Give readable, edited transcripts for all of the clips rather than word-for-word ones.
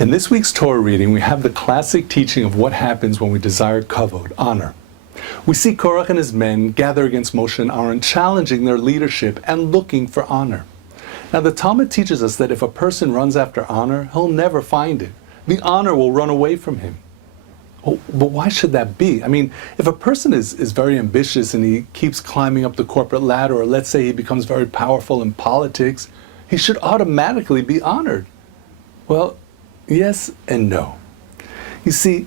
In this week's Torah reading, we have the classic teaching of what happens when we desire kavod, honor. We see Korach and his men gather against Moshe and Aaron, challenging their leadership and looking for honor. Now the Talmud teaches us that if a person runs after honor, he'll never find it. The honor will run away from him. Oh, but why should that be? I mean, if a person is very ambitious and he keeps climbing up the corporate ladder, or let's say he becomes very powerful in politics, he should automatically be honored. Well, yes and no. You see,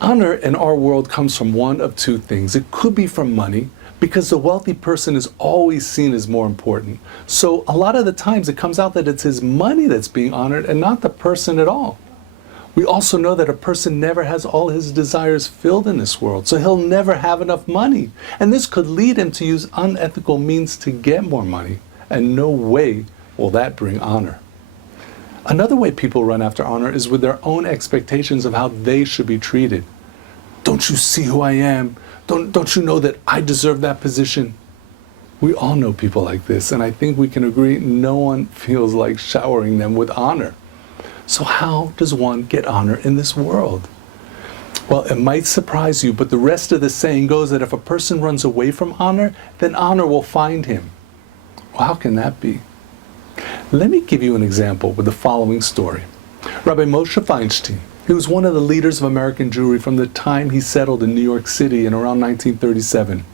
honor in our world comes from one of two things. It could be from money, because the wealthy person is always seen as more important. So a lot of the times it comes out that it's his money that's being honored and not the person at all. We also know that a person never has all his desires filled in this world, so he'll never have enough money. And this could lead him to use unethical means to get more money, and no way will that bring honor. Another way people run after honor is with their own expectations of how they should be treated. Don't you see who I am? Don't you know that I deserve that position? We all know people like this, and I think we can agree no one feels like showering them with honor. So how does one get honor in this world? Well, it might surprise you, but the rest of the saying goes that if a person runs away from honor, then honor will find him. Well, how can that be? Let me give you an example with the following story. Rabbi Moshe Feinstein, he was one of the leaders of American Jewry from the time he settled in New York City in around 1937.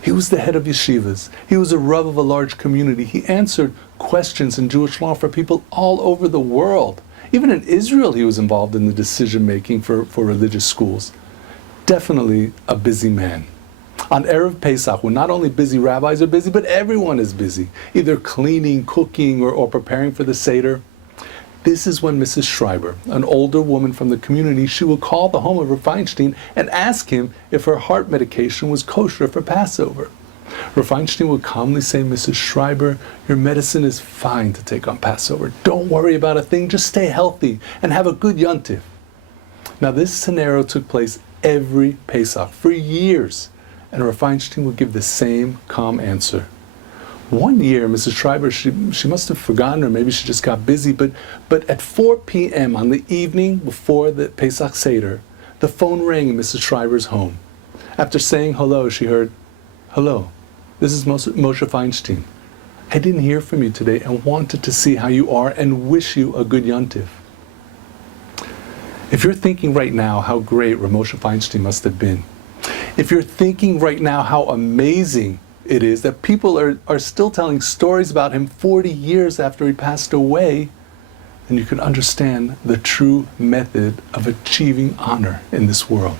He was the head of yeshivas. He was a rav of a large community. He answered questions in Jewish law for people all over the world. Even in Israel, he was involved in the decision-making for religious schools. Definitely a busy man. On Erev Pesach, when not only busy rabbis are busy, but everyone is busy, either cleaning, cooking, or preparing for the Seder. This is when Mrs. Schreiber, an older woman from the community, she would call the home of Rav Feinstein and ask him if her heart medication was kosher for Passover. Rav Feinstein would calmly say, Mrs. Schreiber, your medicine is fine to take on Passover. Don't worry about a thing, just stay healthy and have a good yontif. Now this scenario took place every Pesach for years, and Rav Feinstein would give the same calm answer. One year, Mrs. Schreiber, she must have forgotten, or maybe she just got busy, but at 4 p.m. on the evening before the Pesach Seder, the phone rang in Mrs. Schreiber's home. After saying hello, she heard, "Hello, this is Moshe Feinstein. I didn't hear from you today and wanted to see how you are and wish you a good yontif." If you're thinking right now how great Rav Moshe Feinstein must have been, if you're thinking right now how amazing it is that people are still telling stories about him 40 years after he passed away, then you can understand the true method of achieving honor in this world.